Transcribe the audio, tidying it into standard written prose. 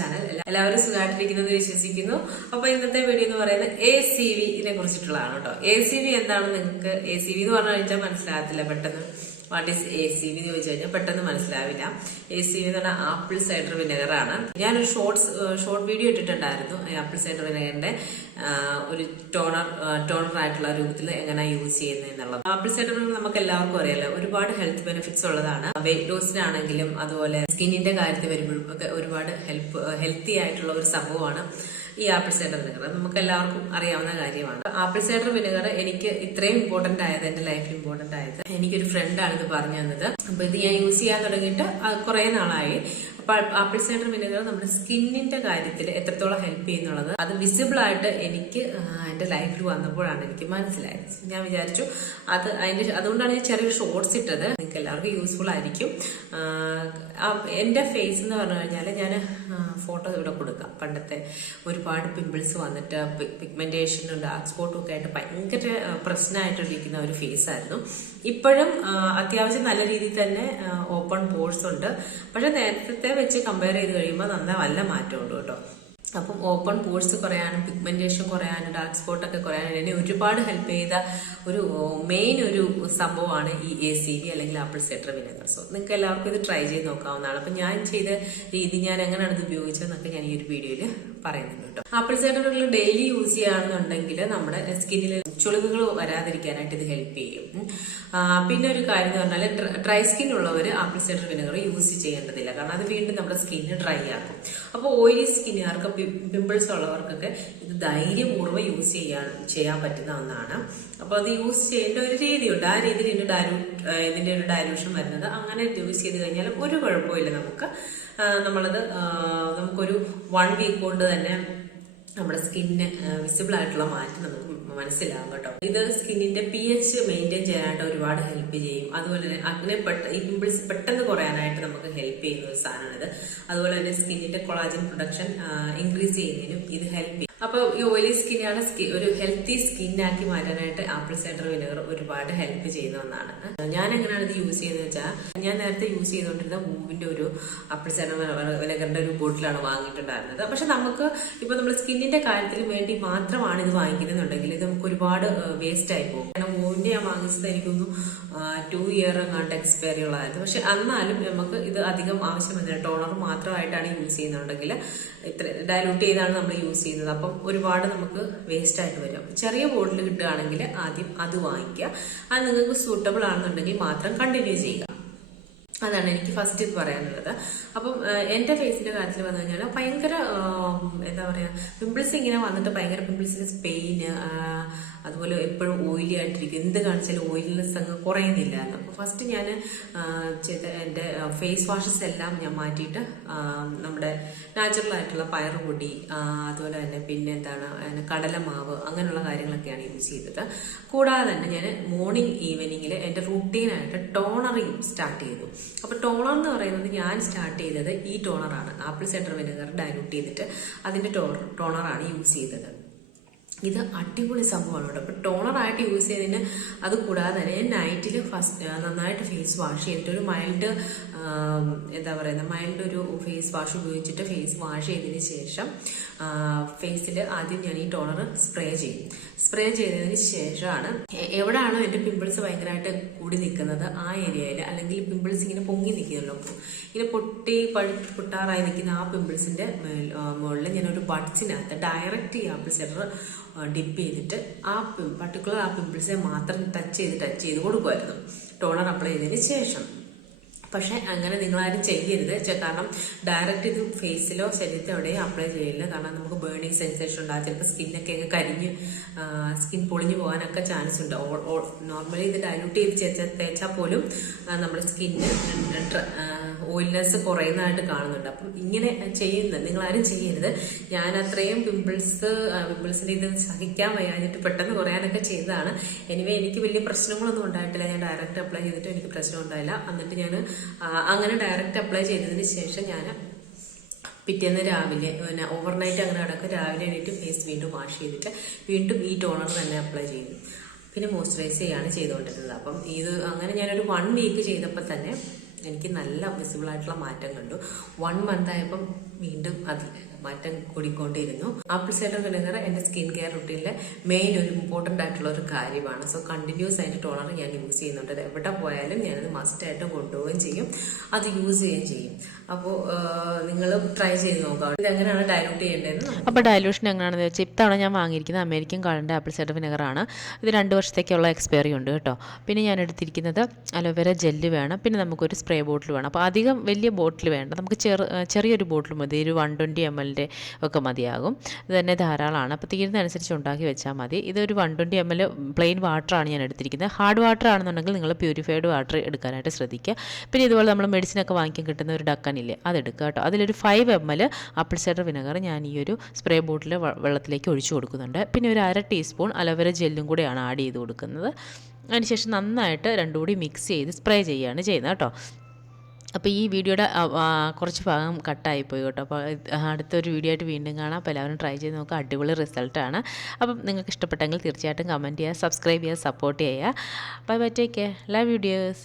Channel. എല്ലാവരും സുഖമായിട്ടിരിക്കുന്നത് വിശ്വസിക്കുന്നു. അപ്പൊ ഇന്നത്തെ വീഡിയോ എന്ന് പറയുന്നത് ACV കുറിച്ചിട്ടുള്ളതാണ് കേട്ടോ. ACV എന്താണെന്ന് നിങ്ങൾക്ക് ACV എന്ന് പറഞ്ഞു കഴിഞ്ഞാൽ മനസ്സിലാകത്തില്ല പെട്ടെന്ന്. വാട്ട് ഈസ് ACV എന്ന് ചോദിച്ചു കഴിഞ്ഞാൽ പെട്ടെന്ന് മനസ്സിലാവില്ല. ACV എന്ന് പറഞ്ഞാൽ ആപ്പിൾ സൈഡർ വിനെഗർ ആണ്. ഞാനൊരു ഷോർട്ട് വീഡിയോ ഇട്ടിട്ടുണ്ടായിരുന്നു ആപ്പിൾ സൈഡർ വിനെഗറിന്റെ ഒരു ടോണർ ആയിട്ടുള്ള രൂപത്തിൽ എങ്ങനെ യൂസ് ചെയ്യുന്നത് എന്നുള്ളത്. ആപ്പിൾ സൈഡർ വിനെഗർ നമുക്ക് എല്ലാവർക്കും അറിയാലോ, ഒരുപാട് ഹെൽത്ത് ബെനിഫിറ്റ്സ് ഉള്ളതാണ്. വെയിറ്റ് ലോസിനാണെങ്കിലും അതുപോലെ സ്കിന്നിന്റെ കാര്യത്തിൽ വരുമ്പോഴും ഒക്കെ ഒരുപാട് ഹെൽത്തി ആയിട്ടുള്ള ഒരു സംഭവമാണ് ഈ ആപ്പിൾ സൈഡർ വിനെഗർ. നമുക്ക് എല്ലാവർക്കും അറിയാവുന്ന കാര്യമാണ്. ആപ്പിൾ സൈഡർ വിനെഗർ എനിക്ക് ഇത്രയും ഇമ്പോർട്ടന്റ് ആയത്, എന്റെ ലൈഫിൽ ഇമ്പോർട്ടന്റ് ആയത്, എനിക്കൊരു ഫ്രണ്ടാണ് ഇത് പറഞ്ഞു തന്നത്. അപ്പൊ ഇത് ഞാൻ യൂസ് ചെയ്യാൻ തുടങ്ങിയിട്ട് കുറെ നാളായി. അപ്പൊ ആപ്പിൾ സൈഡർ വിനെഗർ നമ്മുടെ സ്കിന്നിന്റെ കാര്യത്തിൽ എത്രത്തോളം ഹെൽപ്പ് ചെയ്യുന്നുള്ളത് അത് വിസിബിൾ ആയിട്ട് എനിക്ക് എന്റെ ലൈഫിൽ വന്നപ്പോഴാണ് എനിക്ക് മനസ്സിലായത്. ഞാൻ വിചാരിച്ചു അതുകൊണ്ടാണ് ഞാൻ ചെറിയൊരു ഷോർട്സ് ഇട്ടത്. നിങ്ങൾക്ക് എല്ലാവർക്കും യൂസ്ഫുൾ ആയിരിക്കും. എന്റെ ഫേസ് എന്ന് പറഞ്ഞു കഴിഞ്ഞാൽ ഞാൻ ഫോട്ടോ ഇവിടെ കൊടുക്കാം. പണ്ടത്തെ ഒരുപാട് പിമ്പിൾസ് വന്നിട്ട് പിഗ്മെന്റേഷനും ഡാർക്ക് സ്പോട്ടും ഒക്കെ ആയിട്ട് ഭയങ്കര പ്രശ്നമായിട്ടിരിക്കുന്ന ഒരു ഫേസ് ആയിരുന്നു. ഇപ്പോഴും അത്യാവശ്യം നല്ല രീതിയിൽ തന്നെ ഓപ്പൺ പോർസ് ഉണ്ട്. പക്ഷെ നേരത്തെ വെച്ച് കമ്പയർ ചെയ്ത് കഴിയുമ്പോൾ നല്ല മാറ്റമുണ്ട് കേട്ടോ. അപ്പം ഓപ്പൺ പോർസ് കുറയാനും പിഗ്മെന്റേഷൻ കുറയാനും ഡാർക്ക് സ്പോട്ട് ഒക്കെ കുറയാനും എന്നെ ഒരുപാട് ഹെൽപ്പ് ചെയ്ത ഒരു മെയിൻ ഒരു സംഭവമാണ് ഈ ACV അല്ലെങ്കിൽ ആപ്പിൾ സൈഡർ വിനെഗർ. സോ നിങ്ങൾക്ക് എല്ലാവർക്കും ഇത് ട്രൈ ചെയ്ത് നോക്കാവുന്നതാണ്. അപ്പൊ ഞാൻ ചെയ്ത രീതി, ഞാൻ എങ്ങനെയാണ് ഇത് ഉപയോഗിച്ചതെന്നൊക്കെ ഞാൻ ഈ ഒരു വീഡിയോയിൽ പറയുന്നുണ്ട് കേട്ടോ. Apple cider vinegar daily use ചെയ്യുകയാണെന്നുണ്ടെങ്കിൽ നമ്മുടെ സ്കിന്നിൽ ചുളിവുകൾ വരാതിരിക്കാനായിട്ട് ഇത് ഹെൽപ്പ് ചെയ്യും. പിന്നെ ഒരു കാര്യം എന്ന് പറഞ്ഞാൽ ഡ്രൈ സ്കിൻ ഉള്ളവർ ആപ്പിൾ സൈഡർ വിനെഗർ യൂസ് ചെയ്യേണ്ടതില്ല, കാരണം അത് വീണ്ടും നമ്മുടെ സ്കിന്ന് ഡ്രൈ ആക്കും. അപ്പോൾ ഓയിലി സ്കിന്നുകാർക്ക് പിമ്പിൾസ് ഉള്ളവർക്കൊക്കെ ഇത് ധൈര്യപൂർവ്വം യൂസ് ചെയ്യാൻ പറ്റുന്ന ഒന്നാണ്. അപ്പൊ അത് യൂസ് ചെയ്യേണ്ട ഒരു രീതിയുണ്ട്. ആ രീതിയിൽ ഇതിന്റെ ഒരു ഡയലൂഷൻ വരുന്നത്. അങ്ങനെ യൂസ് ചെയ്ത് കഴിഞ്ഞാൽ ഒരു കുഴപ്പമില്ല. നമുക്കൊരു 1 വീക്ക് കൊണ്ട് തന്നെ നമ്മുടെ സ്കിന്നിന് വിസിബിൾ ആയിട്ടുള്ള മാറ്റം നമുക്ക് മനസ്സിലാവും കേട്ടോ. ഇത് സ്കിന്നിന്റെ pH മെയിൻറ്റെയിൻ ചെയ്യാനായിട്ട് ഒരുപാട് ഹെൽപ്പ് ചെയ്യും. അതുപോലെ തന്നെ ഈ പിമ്പിൾസ് പെട്ടെന്ന് കുറയാനായിട്ട് നമുക്ക് ഹെൽപ്പ് ചെയ്യുന്ന ഒരു സാധനമാണിത്. അതുപോലെ തന്നെ സ്കിന്നിന്റെ കൊളാജൻ പ്രൊഡക്ഷൻ ഇൻക്രീസ് ചെയ്യുന്നതിനും ഇത് ഹെൽപ്പ് ചെയ്യും. അപ്പൊ ഈ ഓയിലി സ്കിന്നാണ് ഒരു ഹെൽത്തി സ്കിന്നാക്കി മാറ്റാനായിട്ട് ആപ്പിൾ സൈഡർ വിനെഗർ ഒരുപാട് ഹെൽപ്പ് ചെയ്യുന്ന ഒന്നാണ്. ഞാൻ എങ്ങനെയാണ് ഇത് യൂസ് ചെയ്യുന്നത് വെച്ചാൽ, ഞാൻ നേരത്തെ യൂസ് ചെയ്തുകൊണ്ടിരുന്ന മൂവിന്റെ ഒരു ആപ്പിൾ സൈഡർ വിനെഗറിന്റെ ഒരു ബോട്ടിലാണ് വാങ്ങിയിട്ടുണ്ടായിരുന്നത്. പക്ഷെ നമുക്ക് ഇപ്പൊ നമ്മൾ സ്കിന്നിന്റെ കാര്യത്തിന് വേണ്ടി മാത്രമാണ് ഇത് വാങ്ങിക്കുന്നുണ്ടെങ്കിൽ ഇത് നമുക്ക് ഒരുപാട് വേസ്റ്റ് ആയി പോകും. കാരണം മൂവിന്റെ ഞാൻ വാങ്ങിച്ചത് എനിക്കൊന്ന് 2 ഇയർ എങ്ങാണ്ട് എക്സ്പയറി ഉള്ളതായിരുന്നു. പക്ഷെ എന്നാലും നമുക്ക് ഇത് അധികം ആവശ്യമില്ല. ടോണർ മാത്രമായിട്ടാണ് യൂസ് ചെയ്യുന്നുണ്ടെങ്കിൽ ഇത്ര ഡയലൂട്ട് ചെയ്താണ് നമ്മൾ യൂസ് ചെയ്യുന്നത്. അപ്പം ഒരുപാട് നമുക്ക് വേസ്റ്റ് ആയിട്ട് വരും. ചെറിയ ബോട്ടിൽ കിട്ടുകയാണെങ്കിൽ ആദ്യം അത് വാങ്ങിക്കുക. അത് നിങ്ങൾക്ക് സൂട്ടബിൾ ആണെന്നുണ്ടെങ്കിൽ മാത്രം കണ്ടിന്യൂ ചെയ്യുക. അതാണ് എനിക്ക് ഫസ്റ്റ് ഇത് പറയാനുള്ളത്. അപ്പം എന്റെ ഫേസിന്റെ കാര്യത്തിൽ വന്നു കഴിഞ്ഞാൽ ഭയങ്കര എന്താ പറയാ, പിമ്പിൾസ് ഇങ്ങനെ വന്നിട്ട് ഭയങ്കര പിമ്പിൾസിന് പെയിന്, അതുപോലെ എപ്പോഴും ഓയിലി ആയിട്ടിരിക്കും. എന്ത് കാണിച്ചാലും ഓയിലിനെസ് അങ്ങ് കുറയുന്നില്ല. അപ്പൊ ഫസ്റ്റ് ഞാൻ ചെയ്ത എന്റെ ഫേസ് വാഷസ് എല്ലാം ഞാൻ മാറ്റിയിട്ട് നമ്മുടെ നാച്ചുറൽ ആയിട്ടുള്ള പയറുപൊടി, അതുപോലെ തന്നെ പിന്നെ എന്താണ് കടലമാവ്, അങ്ങനെയുള്ള കാര്യങ്ങളൊക്കെയാണ് യൂസ് ചെയ്തത്. കൂടാതെ തന്നെ ഞാൻ മോർണിംഗ് ഈവനിങ്ങിൽ എന്റെ റുട്ടീനായിട്ട് ടോണറിങ് സ്റ്റാർട്ട് ചെയ്തു. അപ്പൊ ടോണർ എന്ന് പറയുന്നത് ഞാൻ സ്റ്റാർട്ട് ചെയ്തത് ഈ ടോണറാണ്. ആപ്പിൾ സൈഡർ വിനെഗർ ഡയലൂട്ട് ചെയ്തിട്ട് അതിന്റെ ടോണറാണ് യൂസ് ചെയ്തത്. ഇത് അടിപൊളി സംഭവമാണ് കേട്ടോ. അപ്പൊ ടോണറായിട്ട് യൂസ് ചെയ്തതിന് അത് കൂടാതെ തന്നെ നൈറ്റിൽ നന്നായിട്ട് ഫേസ് വാഷ് ചെയ്തിട്ട് ഒരു മൈൽഡ് ഒരു ഫേസ് വാഷ് ഉപയോഗിച്ചിട്ട് ഫേസ് വാഷ് ചെയ്തതിന് ശേഷം ഫേസിൽ ആദ്യം ഞാൻ ഈ ടോണർ സ്പ്രേ ചെയ്തതിന് ശേഷമാണ് എവിടെയാണോ എന്റെ പിമ്പിൾസ് ഭയങ്കരമായിട്ട് കൂടി നിൽക്കുന്നത് ആ ഏരിയയിൽ, അല്ലെങ്കിൽ പിമ്പിൾസ് ഇങ്ങനെ പൊങ്ങി നിൽക്കുന്നുള്ളൂ, ഇങ്ങനെ പൊട്ടാറായി നിൽക്കുന്ന ആ പിമ്പിൾസിന്റെ മുകളിൽ ഞാനൊരു ബഡ്സിനകത്ത് ഡയറക്റ്റ് ഈ ആപ്പിൾ സൈഡർ ഡിപ്പ് ചെയ്തിട്ട് ആ പിമ്പിൾസിനെ മാത്രം ടച്ച് ചെയ്ത് കൊടുക്കുമായിരുന്നു ടോണർ അപ്ലൈ ചെയ്തതിന് ശേഷം. പക്ഷെ അങ്ങനെ നിങ്ങളാരും ചെയ്യരുത്. കാരണം ഡയറക്റ്റ് ഇത് ഫേസിലോ ശരീരത്തിലോ എവിടെയും അപ്ലൈ ചെയ്യില്ല. കാരണം നമുക്ക് ബേണിംഗ് സെൻസേഷൻ ഉണ്ടാകും. ചിലപ്പോൾ സ്കിന്നൊക്കെ കരിഞ്ഞ് സ്കിൻ പൊളിഞ്ഞു പോകാനൊക്കെ ചാൻസ് ഉണ്ട്. നോർമലി ഇത് ഡയലൂട്ട് ചെയ്ത് തേച്ചാൽ പോലും നമ്മുടെ സ്കിന്ന് ഓയിൽനെസ് കുറയുന്നതായിട്ട് കാണുന്നുണ്ട്. അപ്പം ഇങ്ങനെ നിങ്ങളാരും ചെയ്യരുത്. ഞാൻ അത്രയും പിമ്പിൾസിന്റെ ഇത് സഹിക്കാൻ വയ്യാഞ്ഞിട്ട് പെട്ടെന്ന് കുറയാനൊക്കെ ചെയ്തതാണ്. എനിവേ എനിക്ക് വലിയ പ്രശ്നങ്ങളൊന്നും ഉണ്ടായിട്ടില്ല. ഞാൻ ഡയറക്റ്റ് അപ്ലൈ ചെയ്തിട്ട് എനിക്ക് പ്രശ്നം ഉണ്ടായില്ല. എന്നിട്ട് ഞാൻ അങ്ങനെ ഡയറക്റ്റ് അപ്ലൈ ചെയ്തതിന് ശേഷം ഞാൻ പിറ്റേന്ന് രാവിലെ ഓവർനൈറ്റ് അങ്ങനെ കിടക്കും. രാവിലെ എണീറ്റ് ഫേസ് വീണ്ടും വാഷ് ചെയ്തിട്ട് വീണ്ടും ഈ ടോണർ തന്നെ അപ്ലൈ ചെയ്തു. പിന്നെ മോയ്സ്ചറൈസ് ചെയ്യാണ് ചെയ്തുകൊണ്ടിരുന്നത്. അപ്പം ഇത് അങ്ങനെ ഞാനൊരു 1 വീക്ക് ചെയ്തപ്പോൾ തന്നെ എനിക്ക് നല്ല വിസിബിൾ ആയിട്ടുള്ള മാറ്റം കണ്ടു. 1 മന്ത് ആയപ്പം വീണ്ടും അത് മാറ്റം കൂടിക്കൊണ്ടിരുന്നു. ആപ്പിൾ സൈഡർ വിനെഗർ എൻ്റെ സ്കിൻ കെയർ റുട്ടീനിലെ മെയിൻ ഒരു ഇമ്പോർട്ടൻ്റ് ആയിട്ടുള്ള ഒരു കാര്യമാണ്. സോ കണ്ടിന്യൂസ് ആയിട്ട് ടോണർ ഞാൻ യൂസ് ചെയ്യുന്നുണ്ട്. എവിടെ പോയാലും ഞാനത് മസ്റ്റായിട്ട് കൊണ്ടുപോവുകയും ചെയ്യും, അത് യൂസ് ചെയ്യുകയും ചെയ്യും. അപ്പോൾ നിങ്ങളും ട്രൈ ചെയ്ത് നോക്കാം ഇതെങ്ങനെയാണ് ഡയലൂട്ട് ചെയ്യേണ്ടതെന്ന്. അപ്പോൾ ഡയലൂഷൻ എങ്ങനെയാണെന്ന് വെച്ചാൽ ഇത്തവണ ഞാൻ വാങ്ങിയിരിക്കുന്നത് അമേരിക്കൻ ഗാർഡൻ്റെ ആപ്പിൾ സൈഡർ വിനെഗറാണ്. ഇത് 2 വർഷത്തേക്കുള്ള എക്സ്പയറി ഉണ്ട് കേട്ടോ. പിന്നെ ഞാൻ എടുത്തിരിക്കുന്നത് അലോവേര ജെല്ല് വേണം, പിന്നെ നമുക്കൊരു സ്പ്രേ ബോട്ടിൽ വേണം. അപ്പോൾ അധികം വലിയ ബോട്ടിൽ വേണ്ട, നമുക്ക് ചെറിയൊരു ബോട്ടിൽ മതി, ഒരു 120 ml ഒക്കെ മതിയാകും. ഇത് തന്നെ ധാരാളമാണ്. അപ്പോൾ തീരുന്നതനുസരിച്ച് ഉണ്ടാക്കി വെച്ചാൽ മതി. ഇതൊരു 120 ml പ്ലെയിൻ വാട്ടറാണ് ഞാൻ എടുത്തിരിക്കുന്നത്. ഹാർഡ് വാട്ടർ ആണെന്നുണ്ടെങ്കിൽ നിങ്ങൾ പ്യൂരിഫൈഡ് വാട്ടർ എടുക്കാനായിട്ട് ശ്രദ്ധിക്കുക. പിന്നെ ഇതുപോലെ നമ്മൾ മെഡിസിനൊക്കെ വാങ്ങിക്കാൻ കിട്ടുന്ന ഒരു ഡക്കനില്ലേ, അതെടുക്കുക കേട്ടോ. അതിലൊരു 5 ml ആപ്പിൾ സൈഡർ വിനെഗർ ഞാൻ ഈ ഒരു സ്പ്രേ ബോട്ടിൽ വെള്ളത്തിലേക്ക് ഒഴിച്ചു കൊടുക്കുന്നുണ്ട്. പിന്നെ ഒരു 1/2 ടീസ്പൂൺ അലോവേര ജെല്ലും കൂടെയാണ് ആഡ് ചെയ്ത് കൊടുക്കുന്നത്. അതിനുശേഷം നന്നായിട്ട് രണ്ടും കൂടി മിക്സ് ചെയ്ത് സ്പ്രേ ചെയ്യുകയാണ് ചെയ്യുന്നത് കേട്ടോ. അപ്പോൾ ഈ വീഡിയോയുടെ കുറച്ച് ഭാഗം കട്ടായിപ്പോയി കേട്ടോ. അപ്പോൾ അടുത്തൊരു വീഡിയോ ആയിട്ട് വീണ്ടും കാണാം. അപ്പോൾ എല്ലാവരും ട്രൈ ചെയ്ത് നോക്കുക, അടിപൊളി റിസൾട്ടാണ്. അപ്പം നിങ്ങൾക്ക് ഇഷ്ടപ്പെട്ടെങ്കിൽ തീർച്ചയായിട്ടും കമൻറ്റ് ചെയ്യുക, സബ്സ്ക്രൈബ് ചെയ്യുക, സപ്പോർട്ട് ചെയ്യുക. Bye bye, take care, love videos.